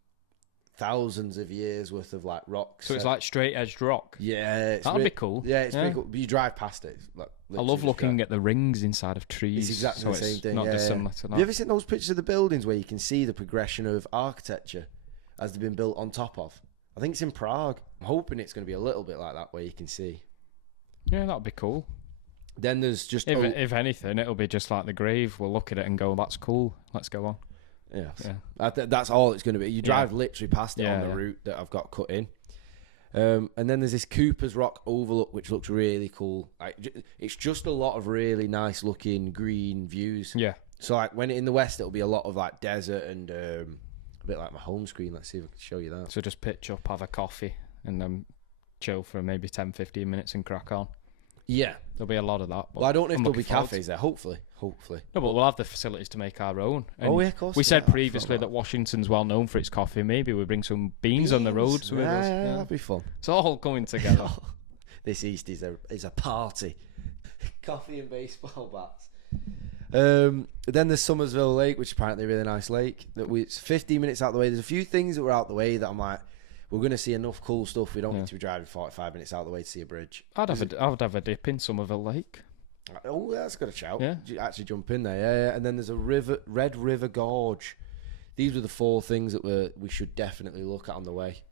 thousands of years worth of like rocks. So it's like straight edged rock. Yeah, that'd be cool. Yeah, it's pretty cool. But you drive past it. I love looking at the rings inside of trees. It's exactly the same thing. Not dissimilar to that. Have you ever seen those pictures of the buildings where you can see the progression of architecture as they've been built on top of? I think it's in Prague. I'm hoping it's going to be a little bit like that where you can see. Yeah, that'd be cool. Then there's just if anything, it'll be just like the grave. We'll look at it and go, "That's cool. Let's go on." Yeah. That's all it's going to be. You drive literally past it on the route that I've got cut in. And then there's this Cooper's Rock overlook, which looks really cool. It's just a lot of really nice looking green views. Yeah. So like when in the West, it'll be a lot of like desert and a bit like my home screen. Let's see if I can show you that. So just pitch up, have a coffee, and then chill for maybe 10-15 minutes and crack on. Yeah. There'll be a lot of that. Well, I don't know if there'll be cafes there. Hopefully. No, but we'll have the facilities to make our own. And yeah, of course. We said previously that Washington's well known for its coffee. Maybe we bring some beans on the roads with us. Yeah, that'd be fun. It's all coming together. This East is a party. Coffee and baseball bats. Then there's Summersville Lake, which is apparently a really nice lake. It's 15 minutes out the way. There's a few things that were out the way that I'm like, we're going to see enough cool stuff. We don't need to be driving 45 minutes out the way to see a bridge. I'd have a dip in Somerville Lake. Oh, that's got a shout. Yeah. Actually jump in there. Yeah. And then there's a Red River Gorge. These were the 4 things that we should definitely look at on the way.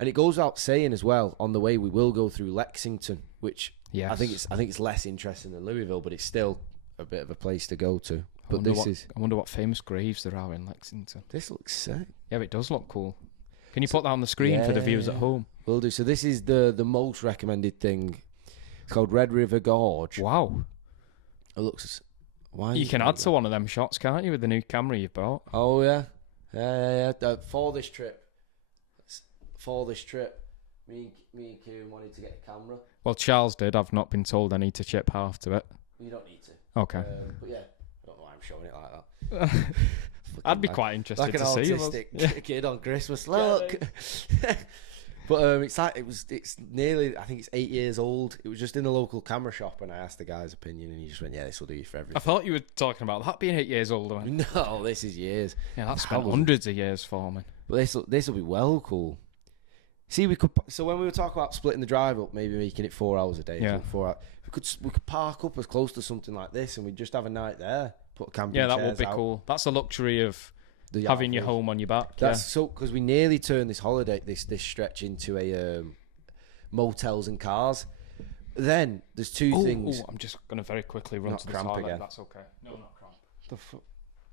And it goes out saying as well, on the way we will go through Lexington, which I think it's less interesting than Louisville, but it's still a bit of a place to go to. But I wonder what famous graves there are in Lexington. This looks sick. Yeah, it does look cool. Can you put that on the screen for the viewers at home? Will do. So this is the most recommended thing. It's called Red River Gorge. Wow. It looks... You can add to one of them shots, can't you, with the new camera you've bought? Oh, yeah. Yeah. For this trip, me and Kieran wanted to get a camera. Well, Charles did. I've not been told I need to chip half to it. You don't need to. Okay. But yeah, I don't know why I'm showing it like that. I'd be quite interested like to see. Like an autistic kid on Christmas. Look. But it's nearly, I think it's 8 years old. It was just in the local camera shop, and I asked the guy's opinion, and he just went, "Yeah, this will do you for everything." I thought you were talking about that being 8 years old. Man. No, this is years. Yeah, that's spent hundreds of years for me. But this will be well cool. See, so when we were talking about splitting the drive up, maybe making it 4 hours a day. Yeah. 4 hours, we could park up as close to something like this, and we'd just have a night there. Put camping chairs out. Yeah, that would be cool. That's the luxury of having your home on your back. That's so, because we nearly turned this holiday, this stretch into a motels and cars. Then there's two things. I'm just going to very quickly run to the toilet. Again. That's okay. No, not cramp.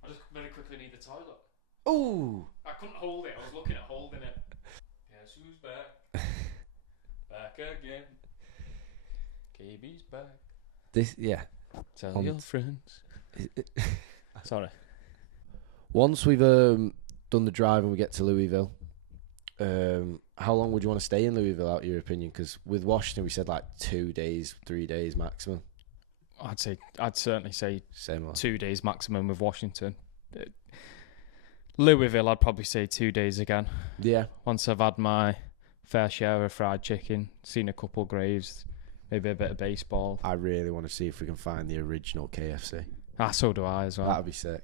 I just very quickly need the toilet. Oh! I couldn't hold it. I was looking at holding it. Guess who's back? Back again. KB's back. Tell your friends. Sorry. Once we've done the drive and we get to Louisville, how long would you want to stay in Louisville, out of your opinion? Because with Washington, we said like 2 days, 3 days maximum. I'd certainly say same 2 days maximum with Washington. Louisville, I'd probably say 2 days again. Yeah. Once I've had my fair share of fried chicken, seen a couple graves, maybe a bit of baseball. I really want to see if we can find the original KFC. So do I as well. That'd be sick.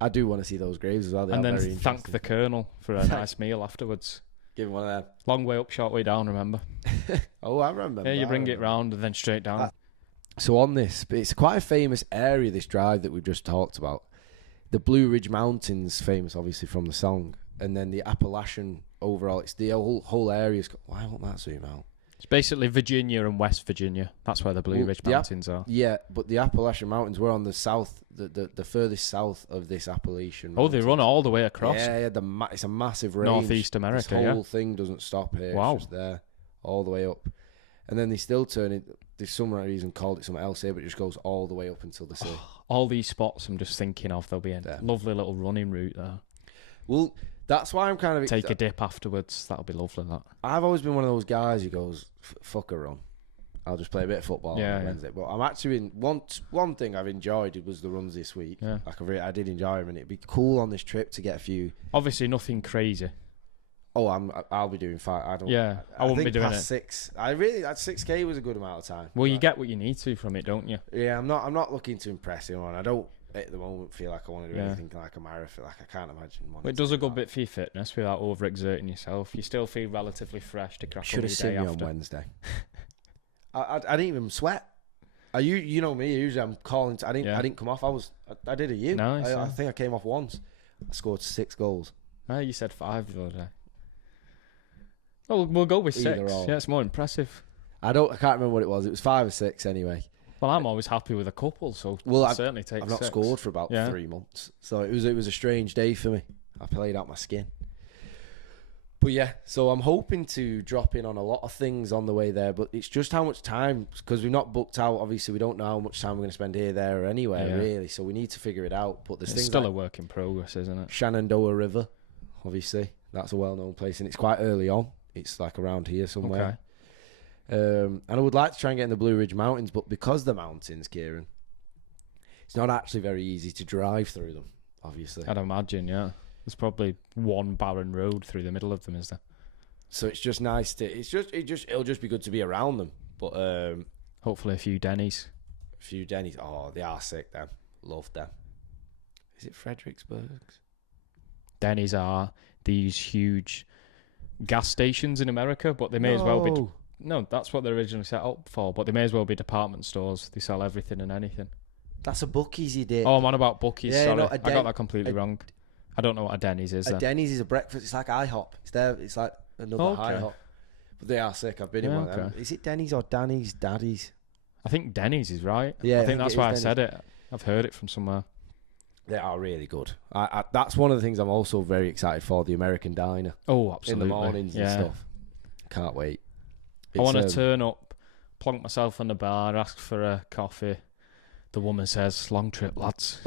I do want to see those graves as well. They and are then very thank the Colonel for a nice meal afterwards. Give him one of them. Long way up, short way down, remember? Oh, I remember. Yeah, you bring it round and then straight down. So on this, it's quite a famous area, this drive that we've just talked about. The Blue Ridge Mountains, famous obviously from the song, and then the Appalachian overall. It's the whole area. Why won't that zoom out? It's basically Virginia and West Virginia. That's where the Blue Ridge Mountains are. Yeah, but the Appalachian Mountains were on the south, the furthest south of this Appalachian Oh, Mountains. they run all the way across. Yeah, it's a massive range. Northeast America, This whole thing doesn't stop here. Wow. It's just there, all the way up. And then they still turn it, there's some reason called it something else here, but it just goes all the way up until the sea. All these spots I'm just thinking of, there'll be a lovely little running route there. Well, that's why I'm kind of... Take a dip afterwards, that'll be lovely, that. I've always been one of those guys who goes, fuck a run. I'll just play a bit of football on Wednesday. But I'm actually in... One thing I've enjoyed was the runs this week. Yeah. I did enjoy them, and it'd be cool on this trip to get a few... Obviously nothing crazy. Oh, I'll be doing 5. I won't be doing past it. 6. I really... 6K was a good amount of time. Well, you get what you need to from it, don't you? Yeah, I'm not looking to impress anyone. I don't at the moment feel like I want to do anything like a marathon. Like, I can't imagine. Well, it does a good bit for your fitness without overexerting yourself. You still feel relatively fresh to crack on your day after. Should have seen me on Wednesday. I didn't even sweat. You know me. Usually I'm calling. I didn't come off. I did a U. Nice. I think I came off once. I scored 6 goals. Oh, you said 5 the other day. Oh, we'll go with 6. Yeah, it's more impressive. I can't remember what it was. It was 5 or 6 anyway. Well, I'm always happy with a couple, so I'll certainly take 6. I've not scored for about 3 months, so it was a strange day for me. I played out my skin. But yeah, so I'm hoping to drop in on a lot of things on the way there, but it's just how much time, because we've not booked out. Obviously, we don't know how much time we're going to spend here, there, or anywhere really. So we need to figure it out. But there's it's things still like a work in progress, isn't it? Shenandoah River, obviously, that's a well-known place, and it's quite early on. It's like around here somewhere. Okay. And I would like to try and get in the Blue Ridge Mountains, but because the mountains, Kieran, it's not actually very easy to drive through them, obviously. I'd imagine, yeah. There's probably one barren road through the middle of them, is there? So it's just nice to... It'll just be good to be around them. But hopefully a few Denny's. Oh, they are sick, them. Love them. Is it Fredericksburg's? Denny's are these huge gas stations in America, but they may as well be... No, that's what they're originally set up for, but they may as well be department stores. They sell everything and anything. That's a Buc-ee's you did. Oh, I'm on about Buc-ee's, sorry. No, I got that completely wrong. I don't know what a Denny's is. A Denny's is a breakfast. It's like IHOP. It's like another IHOP. But they are sick. I've been in one of them. Is it Denny's or Danny's? Daddy's? I think Denny's is right. Yeah, I think that's why I said it. I've heard it from somewhere. They are really good. That's one of the things I'm also very excited for, the American Diner. Oh, absolutely. In the mornings and stuff. Can't wait. I want to turn up, plonk myself on the bar, ask for a coffee. The woman says, long trip, lads.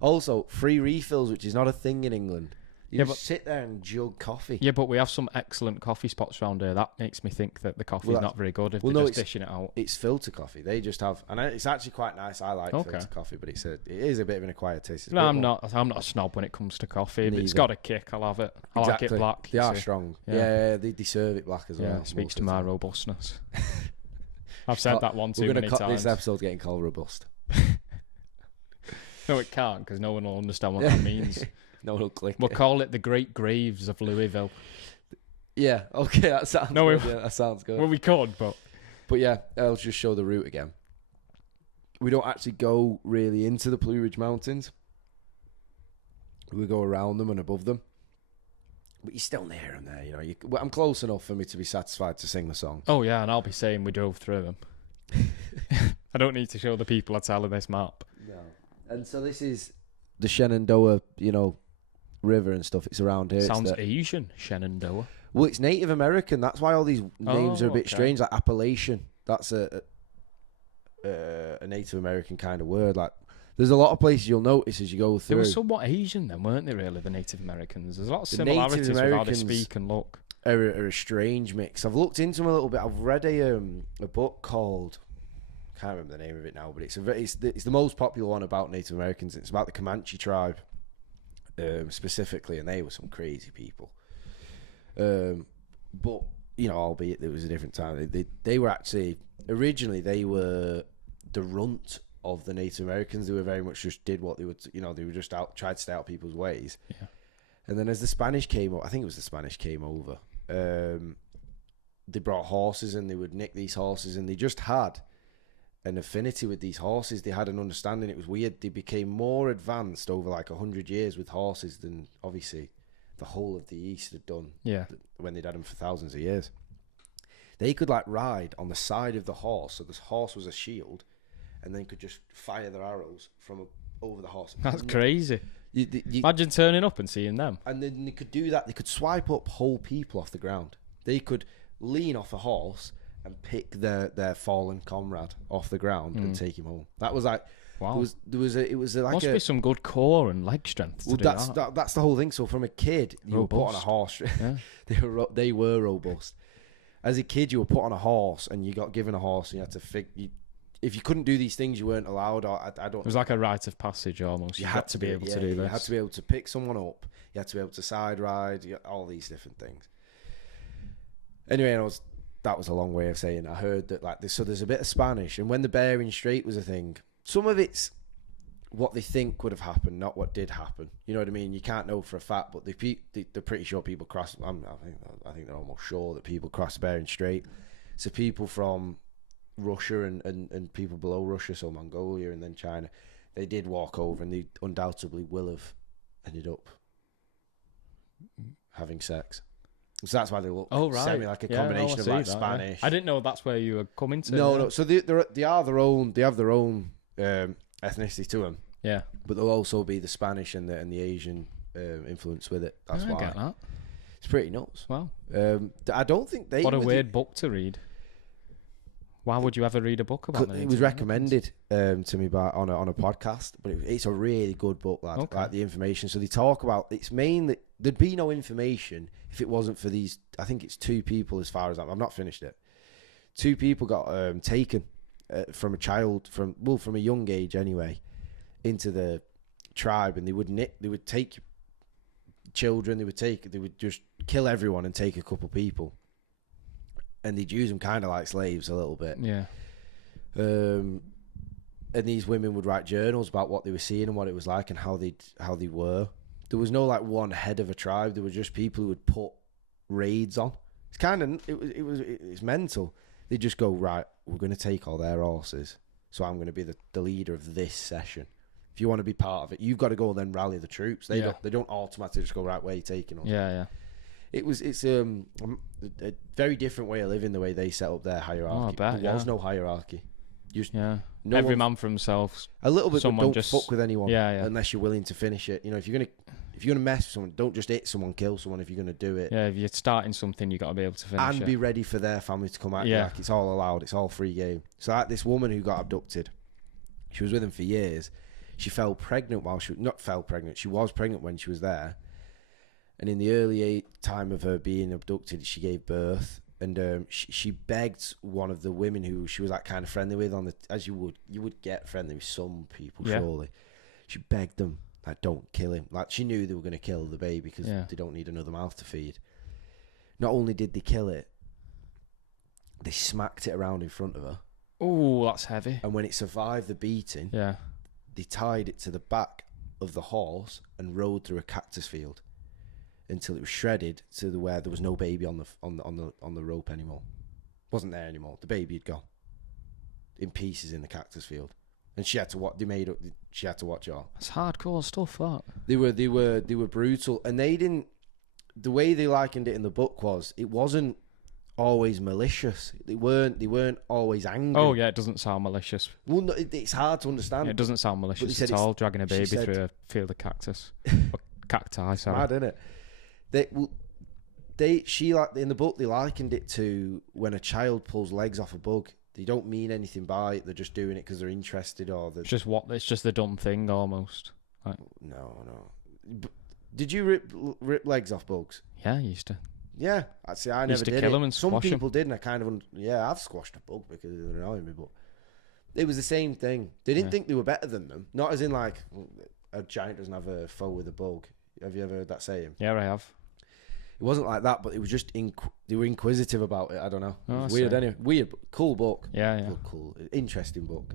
Also, free refills, which is not a thing in England. You just sit there and jug coffee. Yeah, but we have some excellent coffee spots around here. That makes me think that the coffee's not very good if they're just dishing it out. It's filter coffee. They just have... And it's actually quite nice. I like filter coffee, but it is a bit of an acquired taste. No, I'm not a snob when it comes to coffee. If it's got a kick, I'll have it. I like it black. They are strong. Yeah, they serve it black as well. Yeah, it speaks to my robustness. I've said that one too many times. This episode's getting called robust. No, it can't, because no one will understand what that means. No one will click. We'll call it the Great Graves of Louisville. Yeah, okay, that sounds good. Yeah, that sounds good. Well, we could, but yeah, I'll just show the route again. We don't actually go really into the Blue Ridge Mountains. We go around them and above them. But you're still near them there, you know. I'm close enough for me to be satisfied to sing the song. Oh, yeah, and I'll be saying we drove through them. I don't need to show the people I tell in this map. No. And so this is the Shenandoah, river and stuff. It's around here. Sounds Asian, Shenandoah. Well, it's Native American. That's why all these names are a bit strange. Like Appalachian. That's a Native American kind of word. Like, there's a lot of places you'll notice as you go through. They were somewhat Asian then, weren't they, really, the Native Americans? There's a lot of similarities with how they speak and look. Are a strange mix. I've looked into them a little bit. I've read a book called... I can't remember the name of it now, but it's the most popular one about Native Americans. It's about the Comanche tribe, specifically, and they were some crazy people. But albeit it was a different time. They were actually originally they were the runt of the Native Americans. They were very much just did what they would, they were just tried to stay out people's ways. Yeah. And then as the Spanish came over, I think it was the Spanish came over, they brought horses and they would nick these horses, and they just had an affinity with these horses. They had an understanding. It was weird. They became more advanced over like 100 years with horses than obviously the whole of the East had done. Yeah. When they'd had them for thousands of years. They could like ride on the side of the horse, so this horse was a shield, and then could just fire their arrows from over the horse. That's crazy. Imagine turning up and seeing them. And then they could do that. They could swipe up whole people off the ground. They could lean off a horse and pick their fallen comrade off the ground and take him home. That was like, wow. It was like must be some good core and leg strength to do that. That's the whole thing. So from a kid, you were put on a horse. Yeah. they were robust. As a kid, you were put on a horse and you got given a horse and you had to if you couldn't do these things, you weren't allowed. Or I don't. It was like a rite of passage almost. You had to be able to do this. You had to be able to pick someone up. You had to be able to side ride. All these different things. Anyway, that was a long way of saying I heard that like this. So there's a bit of Spanish, and when the Bering Strait was a thing, some of it's what they think would have happened, not what did happen. You know what I mean? You can't know for a fact, but they're pretty sure people cross. I think they're almost sure that people cross the Bering Strait. So people from Russia and people below Russia, so Mongolia and then China, they did walk over, and they undoubtedly will have ended up having sex. So that's why they look semi like a combination of like Spanish. Yeah. I didn't know that's where you were coming to. No. So they have their own ethnicity to them. Yeah, but there'll also be the Spanish and the Asian influence with it. That's why. I get that. It's pretty nuts. Wow. I don't think they. What a weird book to read. Why would you ever read a book about it? It was recommended to me on a podcast, but it's a really good book, lad. Okay. Like the information. So they talk about it's mainly there'd be no information if it wasn't for these. I think it's two people, as far as I've not finished it. Two people got taken from a young age anyway, into the tribe, and they would take children. They would just kill everyone and take a couple people. And they'd use them kind of like slaves a little bit. Yeah. And these women would write journals about what they were seeing and what it was like and how they were. There was no like one head of a tribe. There were just people who would put raids on. It's kind of it's mental. They just go, right, we're going to take all their horses, so I'm going to be the leader of this session. If you want to be part of it, you've got to go and then rally the troops. They don't automatically just go, right, where are you taking us? Yeah. It's a very different way of living, the way they set up their hierarchy. Oh, I bet, there was no hierarchy. Every man for himself. A little bit, but don't fuck with anyone. Yeah. Unless you're willing to finish it. You know, if you're gonna mess with someone, don't just hit someone, kill someone. If you're gonna do it, if you're starting something, you got to be able to finish and be ready for their family to come out. Yeah, like it's all allowed. It's all free game. So like this woman who got abducted, she was with him for years. She fell pregnant she was pregnant when she was there. And in the early time of her being abducted, she gave birth, and she begged one of the women who she was like kind of friendly with as you would get friendly with some people, surely. She begged them, like, don't kill him. Like, she knew they were going to kill the baby because they don't need another mouth to feed. Not only did they kill it, they smacked it around in front of her. Oh, that's heavy. And when it survived the beating, they tied it to the back of the horse and rode through a cactus field until it was shredded to where there was no baby on the rope anymore. Wasn't there anymore. The baby had gone in pieces in the cactus field, and she had to watch. She had to watch it all. That's hardcore stuff. That they were brutal, and they didn't. The way they likened it in the book was it wasn't always malicious. They weren't always angry. Oh yeah, it doesn't sound malicious. Well, no, it's hard to understand. It doesn't sound malicious at all. Dragging a baby through a field of cactus, or cacti. Sorry. Mad, isn't it? She like in the book they likened it to when a child pulls legs off a bug. They don't mean anything by it. They're just doing it because they're interested, or it's just the dumb thing almost. Like, no. Did you rip legs off bugs? Yeah, I used to. Yeah, actually, I never did. Kill them and some people did, and I kind of I've squashed a bug because they're annoying me, but it was the same thing. They didn't think they were better than them. Not as in like a giant doesn't have a foe with a bug. Have you ever heard that saying? Yeah, I have. It wasn't like that, but it was just they were inquisitive about it. I don't know. It was weird anyway. Weird, cool book. Yeah. Cool, interesting book.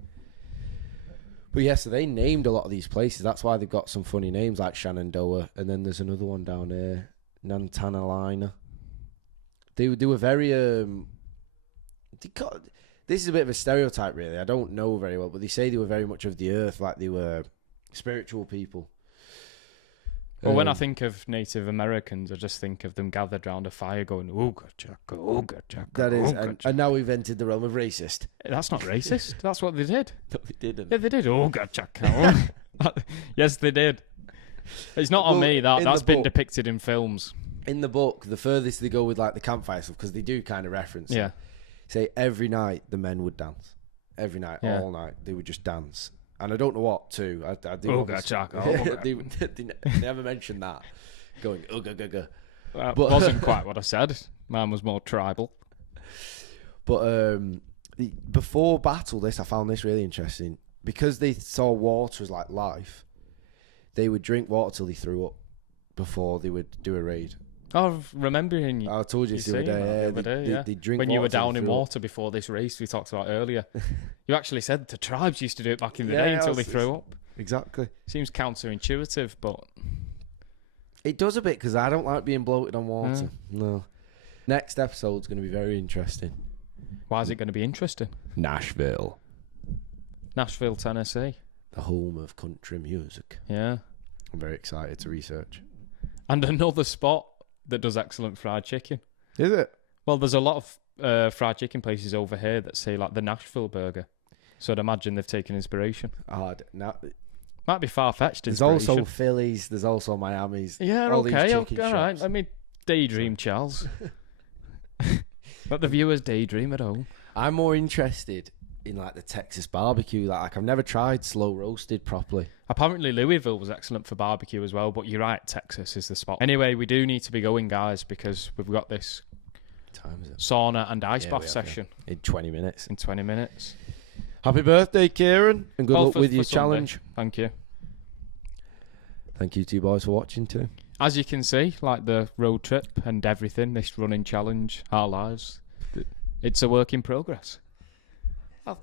But yeah, so they named a lot of these places. That's why they've got some funny names like Shenandoah, and then there's another one down here, Nantanalina. They were very this is a bit of a stereotype, really. I don't know very well, but they say they were very much of the earth, like they were spiritual people. Well, when I think of Native Americans, I just think of them gathered around a fire going, ooga chaka, ooga chaka. That is, and now we've entered the realm of racist. That's not racist. That's what they did. No, they didn't. Yeah, they did. Ooga chaka. Yes, they did. It's not on me. That's been depicted in films. In the book, the furthest they go with like the campfire stuff, because they do kind of reference it. Say every night the men would dance. Every night, all night, they would just dance. And I don't know what to. They never mentioned that. Going, ugga. That wasn't quite what I said. Mine was more tribal. But before battle, I found this really interesting. Because they saw water as like life, they would drink water till they threw up before they would do a raid. Oh, remembering you. I told you the other day. They drink when water you were down till in they water before this race we talked about earlier. You actually said the tribes used to do it back in the day until they threw up. Exactly. Seems counterintuitive, but it does a bit because I don't like being bloated on water. No. Next episode's going to be very interesting. Why is it going to be interesting? Nashville, Tennessee. The home of country music. Yeah. I'm very excited to research. And another spot that does excellent fried chicken. Is it? Well, there's a lot of fried chicken places over here that say like the Nashville burger. So I'd imagine they've taken inspiration. Might be far-fetched inspiration. There's also Phillies. There's also Miami's. Yeah, okay. All right. Let me daydream, Charles. Let the viewers daydream at home. I'm more interested in like the Texas barbecue. Like I've never tried slow roasted properly. Apparently Louisville was excellent for barbecue as well, but you're right, Texas is the spot. Anyway, we do need to be going, guys, because we've got this sauna and ice bath session. In 20 minutes. Happy birthday, Kieran, and good luck with your challenge. Sunday. Thank you. Thank you to you boys for watching too. As you can see, like the road trip and everything, this running challenge, our lives, it's a work in progress.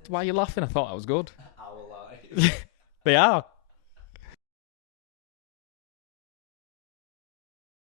Why are you laughing? I thought that was good. Our lives. They are.